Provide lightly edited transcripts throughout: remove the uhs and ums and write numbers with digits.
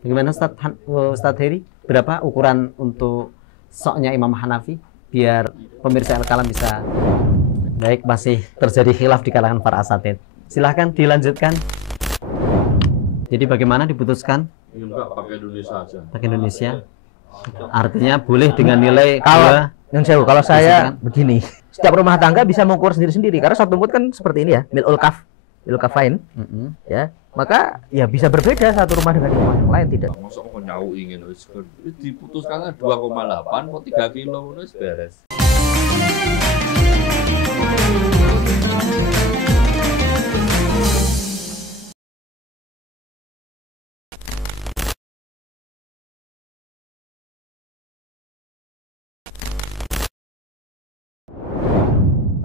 Bagaimana Ustadz Heri? Berapa ukuran untuk soknya Imam Hanafi? Biar pemirsa Al-Kalam bisa. Baik, masih terjadi khilaf di kalangan para asatid. Silahkan dilanjutkan. Jadi bagaimana diputuskan? Enggak, pakai Indonesia aja. Pakai Indonesia. Artinya boleh dengan nilai Kalau saya begini, setiap rumah tangga bisa mengukur sendiri-sendiri karena satu mut kan seperti ini ya, milul kafain, ya. Maka ya bisa berbeda satu rumah dengan rumah yang lain tidak. Masuk kok nyau ingin diputuskan 2,8 kok 3 kilo wis beres.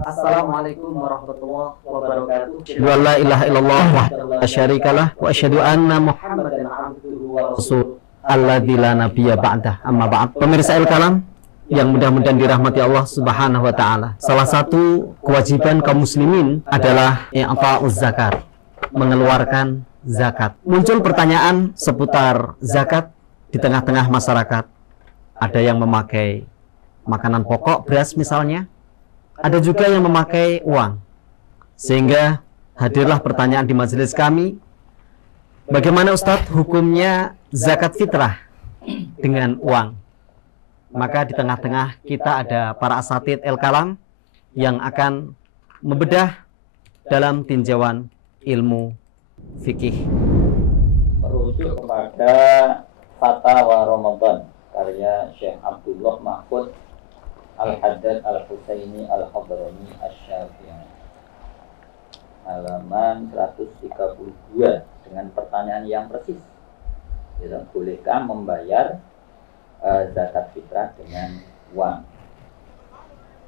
Assalamualaikum warahmatullahi wabarakatuh. Wa la ilaha illallah wa asyarikalah wa asyhadu anna Muhammadan abduhu wa rasul alladzi la nabiyya ba'dah. Amma ba'd. Pemirsa Al-Kalam yang mudah-mudahan dirahmati Allah Subhanahu wa taala. Salah satu kewajiban kaum muslimin adalah i'ta'uz zakat, mengeluarkan zakat. Muncul pertanyaan seputar zakat di tengah-tengah masyarakat. Ada yang memakai makanan pokok, beras misalnya. Ada juga yang memakai uang. Sehingga hadirlah pertanyaan di majelis kami, bagaimana Ustadz hukumnya zakat fitrah dengan uang? Maka di tengah-tengah kita ada para asatid Al-Kalam yang akan membedah dalam tinjauan ilmu fikih. Merujuk kepada Fatwa Ramadan karya Syekh Abdullah Mahfud Al-Haddad Al-Husaini Al-Hadrami Asy-Syafi'i, halaman 132, dengan pertanyaan yang persis. Bolehkah membayar zakat fitrah dengan uang?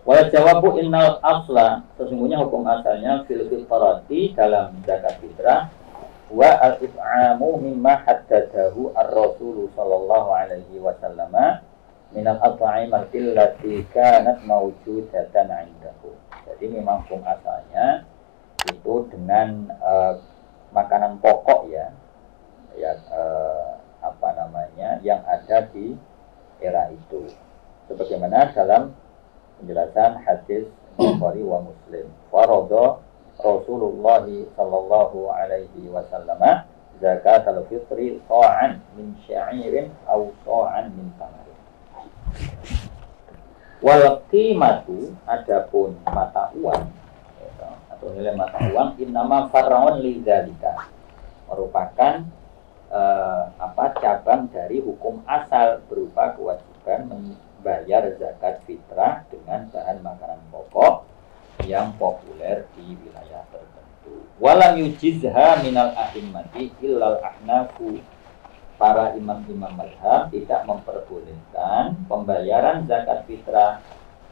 Wal jawabu innal asla, sesungguhnya hukum asalnya fil fitrati, dalam zakat fitrah, wa al-if'amu mimma haddadahu ar-rasulu sallallahu alaihi wasallam minal at'imati allati kanat mawjudatan 'indahu. Jadi memang hukum asalnya itu dengan makanan pokok ya, yang ada di era itu. Sebagaimana dalam penjelasan hadis Bukhari wa Muslim, farada Rasulullah sallallahu alaihi wasallam zakat al-fitri sa'an min sya'irin aw sa'an min tamar. Wal qimatu, adapun mata uang atau nilai mata uang, innama far'un lidzalika, merupakan cabang dari hukum asal berupa kewajiban membayar zakat fitrah dengan bahan makanan pokok yang populer di wilayah tertentu. Walam yujizha minal a'immati illal ahnafu, para imam-imam mazhab tidak memperbolehkan pembayaran zakat fitrah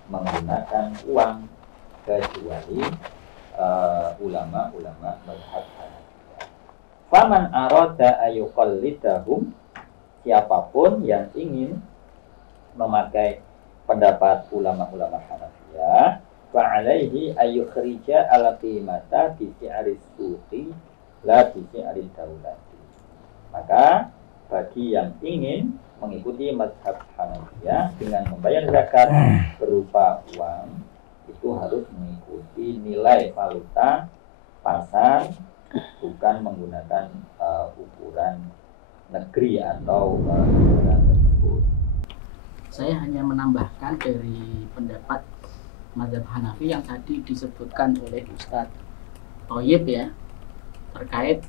menggunakan uang kecuali ulama-ulama mazhab Hanafiyah. Faman arada ayuqallidahum, siapapun yang ingin memakai pendapat ulama-ulama Hanafiyah, fa'alaihi ayukhrija al-qimata bi si'aris suqi la bi si'arid daulati. Maka bagi yang ingin mengikuti mazhab Hanafiyah dengan membayar zakat berupa uang, itu harus mengikuti nilai valuta pasar, bukan menggunakan ukuran negeri atau ukuran tersebut. Saya hanya menambahkan dari pendapat mazhab Hanafi yang tadi disebutkan oleh Ustadz Thoyib ya, terkait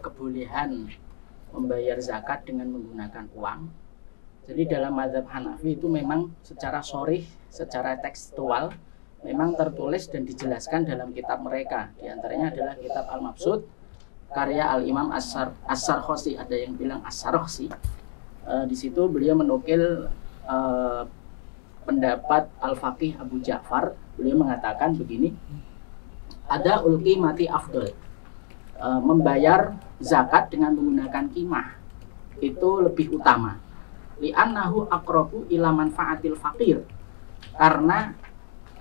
kebolehan membayar zakat dengan menggunakan uang. Jadi dalam mazhab Hanafi itu memang secara sharih, secara tekstual memang tertulis dan dijelaskan dalam kitab mereka. Di antaranya adalah kitab Al-Mabsut karya Al-Imam As-Sarkhosi, ada yang bilang As-Sarkhosi. Di situ beliau menukil pendapat Al-Faqih Abu Ja'far. Beliau mengatakan begini, ada ulki mati afdol, membayar zakat dengan menggunakan qimah itu lebih utama, li'annahu aqrabu ila manfaatil faqir, karena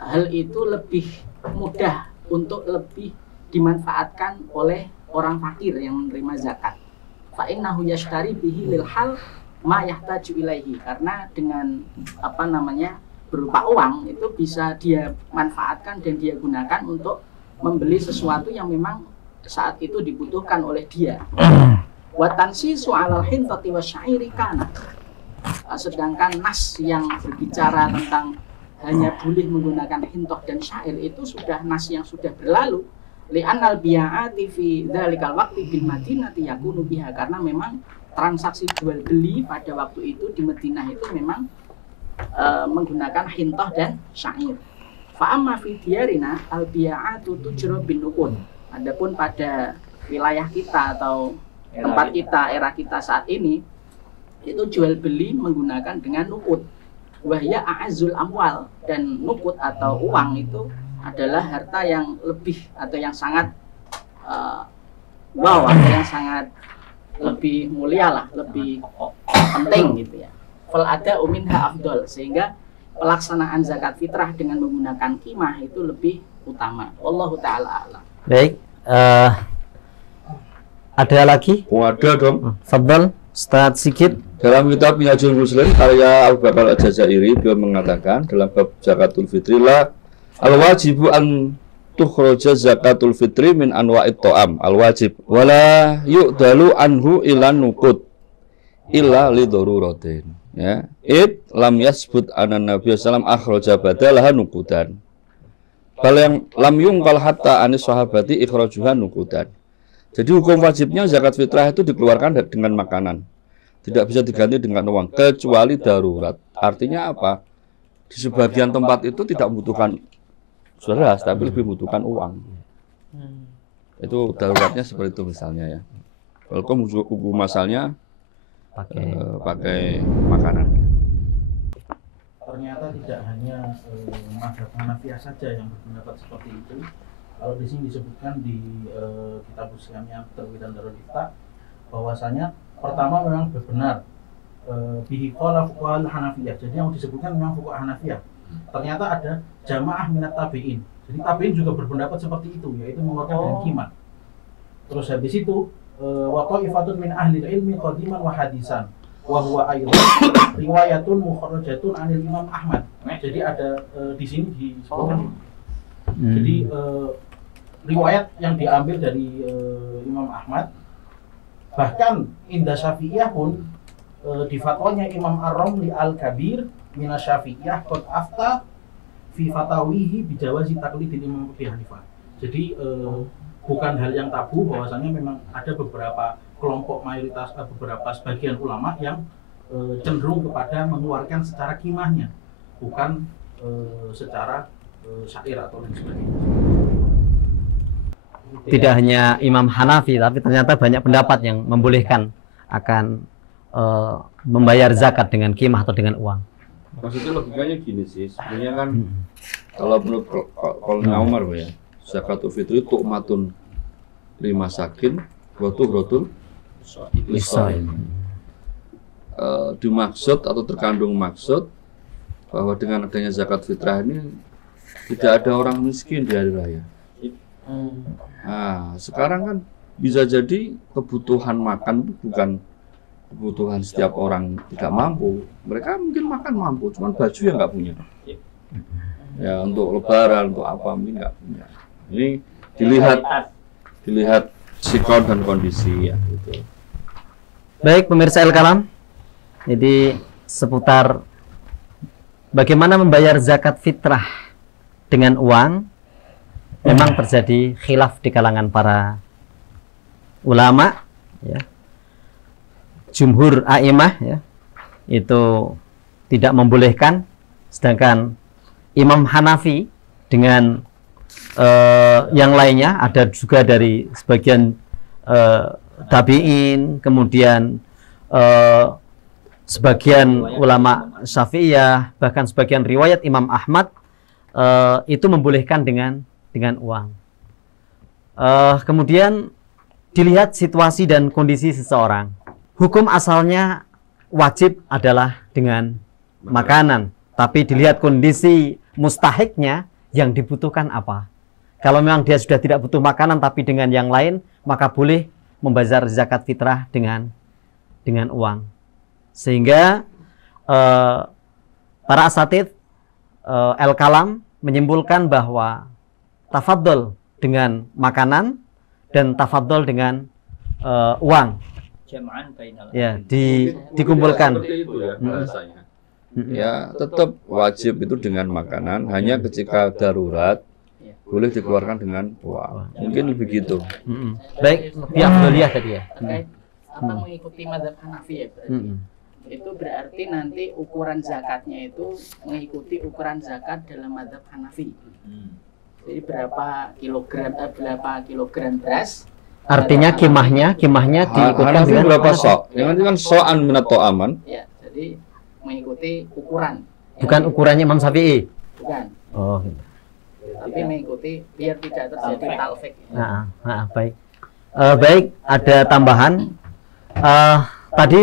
hal itu lebih mudah untuk lebih dimanfaatkan oleh orang fakir yang menerima zakat. fa innahu yashtari bihi lil hal ma yahtaju ilaihi, karena dengan berupa uang itu bisa dia manfaatkan dan dia gunakan untuk membeli sesuatu yang memang saat itu dibutuhkan oleh dia. Wa tansisu 'alal hintati wasyairi kana, sedangkan nas yang berbicara tentang hanya boleh menggunakan hintoh dan syair itu sudah nas yang sudah berlalu. Li'annal bi'ati fi dzalikal waqti bil madinati yakunu biha, karena memang transaksi jual beli pada waktu itu di Madinah itu memang menggunakan hintoh dan syair. Fa amma fi diyarina al bi'atu tujra bin nuqud. Adapun pada wilayah kita atau tempat kita, era kita saat ini, itu jual beli menggunakan dengan nuqud. Wahya a'azzul amwal, dan nuqud atau uang itu adalah harta yang lebih atau yang sangat atau yang sangat lebih mulia lah, lebih penting gitu ya. Fal ada minha afdol, sehingga pelaksanaan zakat fitrah dengan menggunakan kimah itu lebih utama. Wallahu taala a'lam. Baik, ada lagi? Ada dong. Fadhal, Ustaz Sigit. Dalam kitab Minhajul Muslim karya Abu Bakar Al-Jazairi, beliau mengatakan dalam bab zakatul fitri la al-wajibu an tukhraja zakatul fitri min anwa'it ta'am al-wajib wala yu'dalu anhu ila nuqud illa li daruratin, ya. Lam yasbut anan Nabi sallallahu akhraja badalaha nuqudan. Bal yang lam yungkal hatta anis sahabati ikhrajuha nuqudan. Jadi hukum wajibnya zakat fitrah itu dikeluarkan dengan makanan. Tidak bisa diganti dengan uang kecuali darurat. Artinya apa? Di sebagian tempat itu tidak membutuhkan beras, tapi lebih membutuhkan uang. Itu daruratnya seperti itu misalnya ya. Kalau hukum asalnya pakai makanan. Ternyata tidak hanya mazhab Hanafiyah saja yang berpendapat seperti itu. Kalau di sini disebutkan di kitab Muslimnya Terbitan Darul Ifta, bahwasanya pertama memang benar bihi qala fuqaha Hanafiyah. Jadi yang disebutkan memang fuqaha Hanafiyah. Ternyata ada jamaah minat tabi'in. Jadi tabi'in juga berpendapat seperti itu, yaitu mengeluarkan dengan kimah. Terus habis itu wa ta'ifatun min ahli ilmi qadiman wa hadisan wa huwa aidan riwayatun mukharrajatun anil Imam Ahmad. Jadi ada di sini disebutkan. Jadi riwayat yang diambil dari Imam Ahmad, bahkan indah Syafi'iyah pun di fatwanya Imam Ar-Ramli Al-Kabir mina Syafi'iyah qad afta fi fatawihi bijawazi taqlidil Imam Abu Hanifah. Jadi bukan hal yang tabu bahwasanya memang ada beberapa kelompok mayoritas, beberapa sebagian ulama yang cenderung kepada mengeluarkan secara kimahnya, bukan secara syair atau lain sebagainya. Tidak hanya Imam Hanafi, tapi ternyata banyak pendapat yang membolehkan akan membayar zakat dengan kimah atau dengan uang. Maksudnya logikanya gini sih, sebenarnya kan kalau menurut Qaulnya Umar ya, zakatul fitri tu'matun lima sakin wa tuhratul lisain. Dimaksud atau terkandung maksud bahwa dengan adanya zakat fitrah ini tidak ada orang miskin di hari raya. Nah, sekarang kan bisa jadi kebutuhan makan itu bukan kebutuhan setiap orang tidak mampu. Mereka mungkin makan mampu, cuman baju yang nggak punya. Ya untuk lebaran, untuk apa mungkin nggak punya. Ini dilihat sikon dan kondisi ya. Gitu. Baik pemirsa Al-Kalam, jadi seputar bagaimana membayar zakat fitrah dengan uang, memang terjadi khilaf di kalangan para ulama, ya. Jumhur a'imah ya, itu tidak membolehkan, sedangkan Imam Hanafi dengan yang lainnya, ada juga dari sebagian tabi'in, kemudian sebagian ulama Syafi'iyah, bahkan sebagian riwayat Imam Ahmad itu membolehkan dengan uang. Kemudian dilihat situasi dan kondisi seseorang. Hukum asalnya wajib adalah dengan makanan, tapi dilihat kondisi mustahiknya yang dibutuhkan apa. Kalau memang dia sudah tidak butuh makanan tapi dengan yang lain, maka boleh membazar zakat fitrah dengan uang. Sehingga para asatidz Al-Kalam menyimpulkan bahwa tafadhol dengan makanan dan tafadhol dengan uang Jam'an bainal ya dikumpulkan. Seperti itu ya bahasanya. Ya, tetap wajib itu dengan makanan, hanya ketika darurat boleh dikeluarkan dengan uang. Mungkin begitu. Baik, biafdoliyah tadi ya. Terkait mengikuti mazhab Hanafi ya berarti. Itu berarti nanti ukuran zakatnya itu mengikuti ukuran zakat dalam mazhab Hanafi. Jadi berapa kilogram beras? Artinya kimahnya diikutkan Hanafi dengan berapa sok? Yang nanti kan so'an minat to'aman. Ya, jadi mengikuti ukuran. Bukan ukurannya Imam Syafi'i. Bukan. Oh, gitu. Tapi mengikuti biar tidak terjadi talfik. Baik. Baik, ada tambahan. Tadi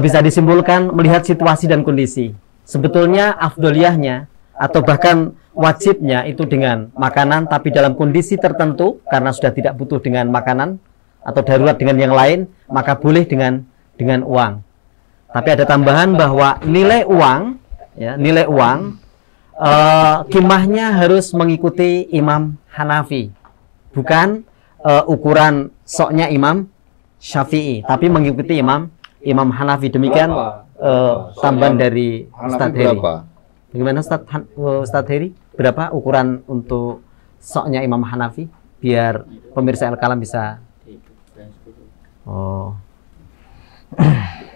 bisa disimpulkan melihat situasi dan kondisi. Sebetulnya afdoliyahnya atau bahkan wajibnya itu dengan makanan, tapi dalam kondisi tertentu karena sudah tidak butuh dengan makanan atau darurat dengan yang lain, maka boleh dengan uang. Tapi ada tambahan bahwa nilai uang kimahnya harus mengikuti Imam Hanafi, bukan ukuran soknya Imam Syafi'i, tapi mengikuti Imam Hanafi. Demikian tambahan dari Ustadz Heri. Bagaimana Ustadz Heri? Berapa ukuran untuk soknya Imam Hanafi? Biar pemirsa Al-Kalam bisa. Oh.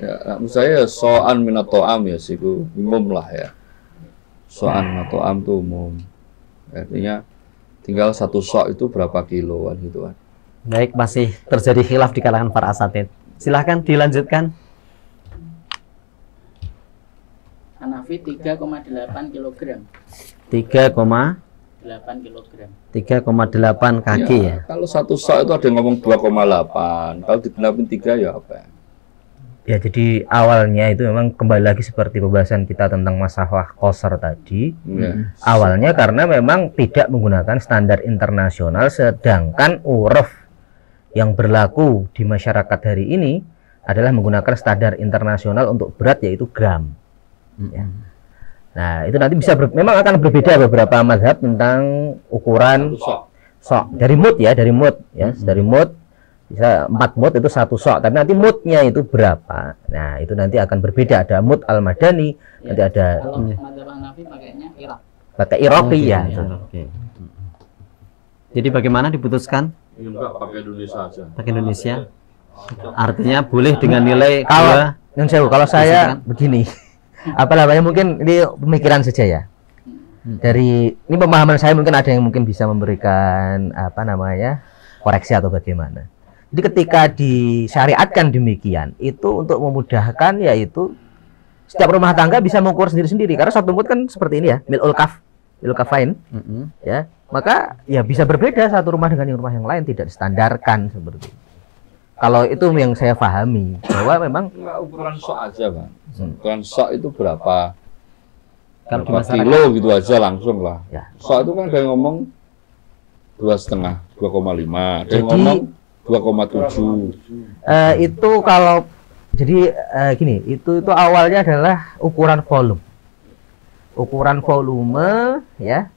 Ya, menurut saya so'an minat to'am ya sih, umum lah ya. So'an minat to'am itu umum. Artinya tinggal satu sok itu berapa kiloan gitu kan. Baik, masih terjadi khilaf di kalangan para asatidz. Silahkan dilanjutkan. Hanafi 3,8 kilogram. 3,8 kilogram. 3,8 kaki ya. Kalau satu sok itu ada yang ngomong 2,8. Kalau digenapin 3 ya apa ya? Ya, jadi awalnya itu memang kembali lagi seperti pembahasan kita tentang masalah qasar tadi. Awalnya karena memang tidak menggunakan standar internasional, sedangkan uruf yang berlaku di masyarakat hari ini adalah menggunakan standar internasional untuk berat, yaitu gram. Ya. Nah, itu nanti bisa memang akan berbeda beberapa mazhab tentang ukuran sok dari mud ya, dari mud bisa 4 mud itu 1 sok, tapi nanti mudnya itu berapa. Nah, itu nanti akan berbeda. Ada mud al-madani, nanti ada Kalau mazhab Hanafi pakainya Irak. pakai Iraqi ya. Jadi bagaimana diputuskan? Enggak, pakai Indonesia aja. Pakai Indonesia. Artinya boleh dengan nilai Kalau saya begini. Apa namanya, mungkin ini pemikiran saja ya. Dari ini pemahaman saya, mungkin ada yang mungkin bisa memberikan koreksi atau bagaimana. Jadi ketika disyariatkan demikian, itu untuk memudahkan, yaitu setiap rumah tangga bisa mengukur sendiri-sendiri, karena satu mud kan seperti ini ya, mil'ul kafain, ya. Maka ya bisa berbeda satu rumah dengan rumah yang lain, tidak distandarkan seperti itu. Kalau itu yang saya pahami, bahwa memang ukuran sok aja, Bang. Ukuran sok itu berapa? Kalau di Berapa masyarakat kilo gitu aja langsung lah. Ya. Sok itu kan ada yang ngomong 2,5, 2,5, ada yang Jadi, ngomong 2,7. itu kalau jadi gini, itu awalnya adalah ukuran volume ya,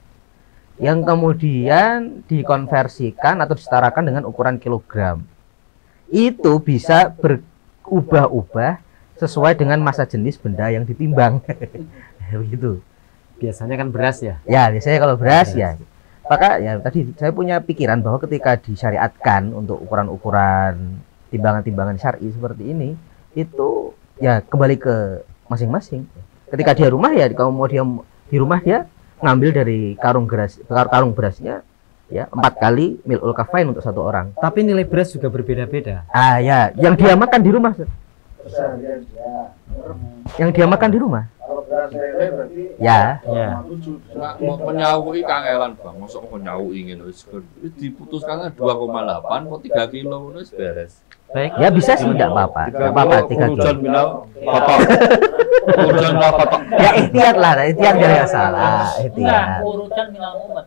yang kemudian dikonversikan atau disetarakan dengan ukuran kilogram. Itu bisa berubah-ubah sesuai dengan massa jenis benda yang ditimbang. Begitu. biasanya kan beras ya. Ya, biasanya kalau beras ya. Maka ya tadi saya punya pikiran bahwa ketika disyariatkan untuk ukuran-ukuran timbangan-timbangan syar'i seperti ini, itu ya kembali ke masing-masing. Ketika dia rumah ya, kalau mau dia di rumah dia ngambil dari karung berasnya ya 4 kali mil'ul kafain untuk satu orang. Tapi nilai beras juga berbeda-beda. Ah ya, yang dia makan di rumah. Yang dia makan di rumah. Ya. Ya. Mau menyawui kangelan, Bang. Mosok mau nyawui ngene wis diputuskan 2,8 kok 3 kilo wis beres. Baik. Ya bisa sih, tidak apa-apa. Tidak apa-apa 3 kilo. Urusan minal kotor. Urusan minal kotor. Ya ikhtiar lah, ikhtiar jangan nggak salah. Ikhtiar. Urusan minal umat.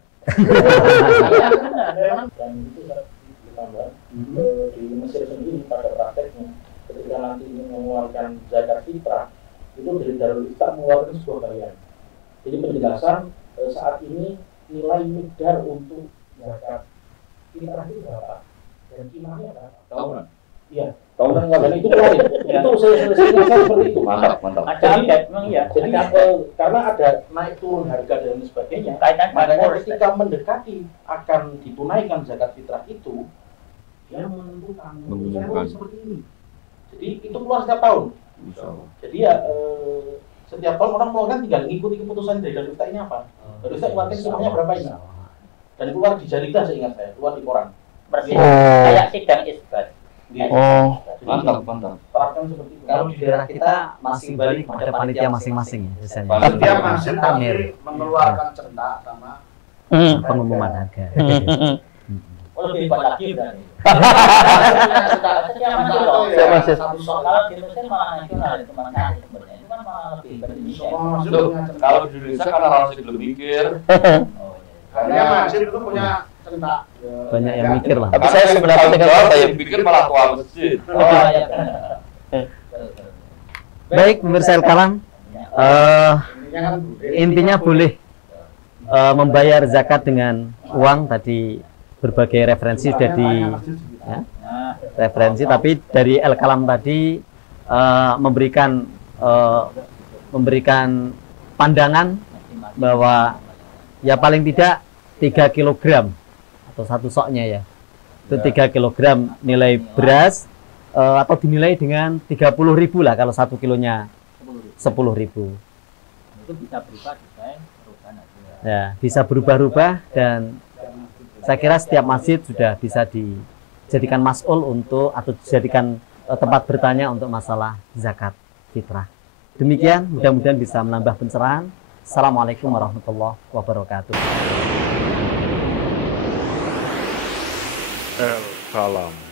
di Mesir sendiri pada prakteknya ketika nanti ingin mengeluarkan zakat fitrah itu dari Darul Ifta mengeluarkan sebuah bayangan. Jadi penjelasan saat ini nilai mikdar untuk zakat fitrah itu berapa dan kimahnya berapa? Tahunan. Iya, tahunan dan itu keluar. Itu saya seperti itu. Mantap, mantap. Ada memang iya. Jadi karena ada naik turun harga dan sebagainya, Kaitan makanya dengan ketika mendekati akan ditunaikan zakat fitrah itu, dia menentukan seperti ini. Jadi itu keluar setiap tahun. Jadi ya setiap tahun orang mengeluarkan tinggal mengikuti keputusan dari Darul Ifta ini apa. Darul Ifta keluarkan semuanya berapa ini? Dan keluar di Jaridah seingat saya, keluar di koran. Berarti kayak sidang isbat. Oh, Mantap, mantap. Terapkan seperti itu. Kalau di daerah kita masih balik pada panitia masing-masing ya biasanya. Setiap masjid Takmir. tapi mengeluarkan centak sama Pengumuman harga. Oh, lebih kuat lagi berarti. Setiap masjid loh. Setiap masjid. Kalau di Mesir malah nasional itu mana sebenarnya. Itu kan malah lebih berindonesia. semua masjid Loh, punya centak. kalau di Indonesia kan orang masih belum mikir. Oh, iya. Karena masjid itu punya centak. Banyak yang mikir lah. Tapi saya sebenarnya tanggung jawab yang mikir malah tua masjid. Oh iya benar. Baik, pemirsa Al-Kalam, Intinya kan intinya boleh membayar zakat dengan uang tadi berbagai referensi dari ya, referensi tapi dari Al-Kalam tadi memberikan pandangan bahwa ya paling tidak 3 kg atau satu soknya ya itu 3 kg nilai beras atau dinilai dengan 30.000 lah kalau 1 kilonya 10.000 Itu bisa berubah desain perubahan aja. ya bisa berubah-ubah dan saya kira setiap masjid sudah bisa dijadikan mas'ul untuk atau dijadikan tempat bertanya untuk masalah zakat fitrah. Demikian, mudah-mudahan bisa menambah pencerahan. Assalamualaikum warahmatullahi wabarakatuh. El Kalam.